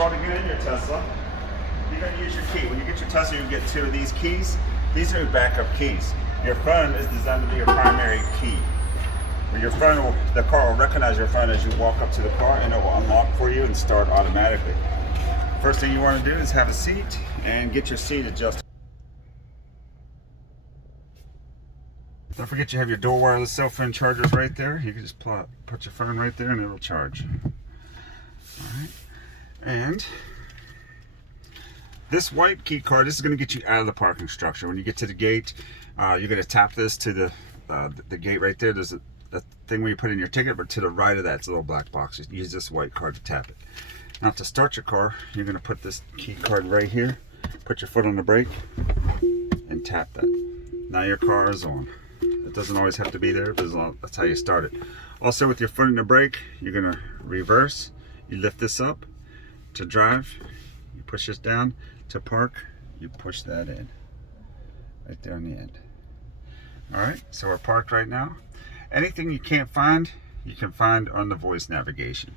of all, to get in your Tesla, you're going to use your key. When you get your Tesla, you get 2 of these keys. These are your backup keys. Your phone is designed to be your primary key. Your phone will, the car will recognize your phone as you walk up to the car, and it will unlock for you and start automatically. First thing you want to do is have a seat and get your seat adjusted. Don't forget you have your dual wireless cell phone chargers right there. You can just put your phone right there and it'll charge. Alright. And this white key card, this is going to get you out of the parking structure. When you get to the gate, you're going to tap this to the gate right there. There's a thing where you put in your ticket, but to the right of that, it's a little black box. Just use this white card to tap it. Now to start your car, you're going to put this key card right here, put your foot on the brake, and tap that. Now your car is on. It doesn't always have to be there, but that's how you start it. Also, with your foot on the brake, you're going to reverse. You lift this up to drive. You push this down to park. You push that in. Right there on the end. Alright, so we're parked right now. Anything you can't find, you can find on the voice navigation.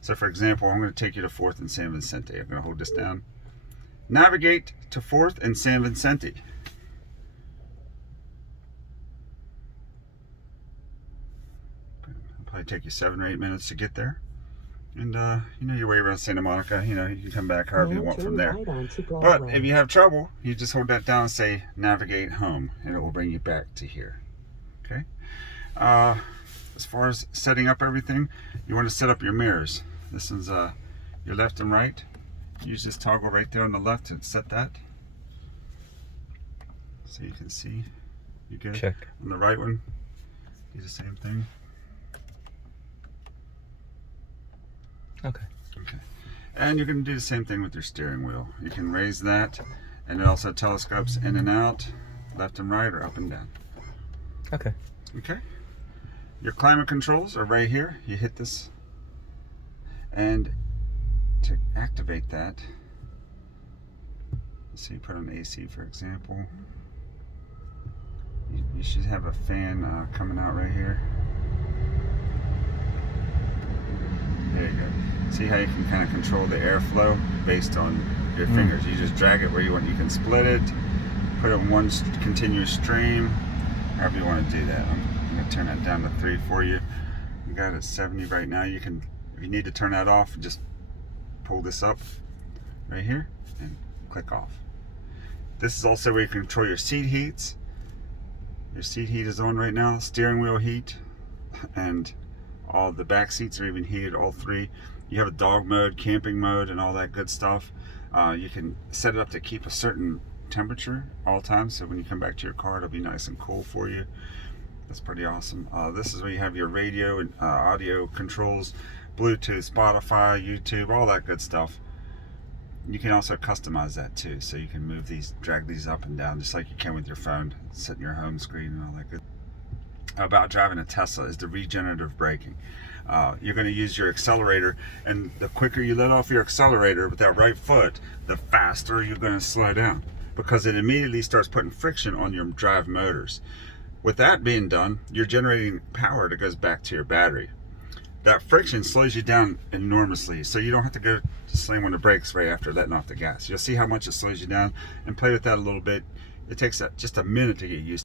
So for example, I'm going to take you to 4th and San Vicente. I'm going to hold this down. Navigate to 4th and San Vicente. It'll probably take you 7 or 8 minutes to get there. And you know your way around Santa Monica. You know, you can come back however you want from there. But if you have trouble, you just hold that down and say navigate home, and it will bring you back to here. Okay. As far as setting up everything, you want to set up your mirrors. This is your left and right. Use this toggle right there on the left to set that, so you can see. You good? Check. On the right one, do the same thing. Okay. Okay. And you're going to do the same thing with your steering wheel. You can raise that, and it also telescopes in and out, left and right, or up and down. Okay. Okay. Your climate controls are right here. You hit this, and to activate that, so you put on AC, for example. You should have a fan coming out right here. There you go. See how you can kind of control the airflow based on your fingers. You just drag it where you want. You can split it, put it in one continuous stream, however you want to do that. I'm going to turn that down to 3 for you. You got it at 70 right now. You can, if you need to turn that off, just pull this up right here and click off. This is also where you can control your seat heats. Your seat heat is on right now, steering wheel heat, and all the back seats are even heated, all 3. You have a dog mode, camping mode, and all that good stuff. You can set it up to keep a certain temperature all times, so when you come back to your car, it'll be nice and cool for you. That's pretty awesome. This is where you have your radio and audio controls, Bluetooth, Spotify, YouTube, all that good stuff. You can also customize that too, so you can move these, drag these up and down just like you can with your phone, set in your home screen and all that good. About driving a Tesla is the regenerative braking. You're going to use your accelerator, and the quicker you let off your accelerator with that right foot, the faster you're going to slow down, because it immediately starts putting friction on your drive motors. With that being done, you're generating power that goes back to your battery. That friction slows you down enormously, so you don't have to go to slam on the brakes right after letting off the gas. You'll see how much it slows you down, and play with that a little bit. It takes just a minute to get used to.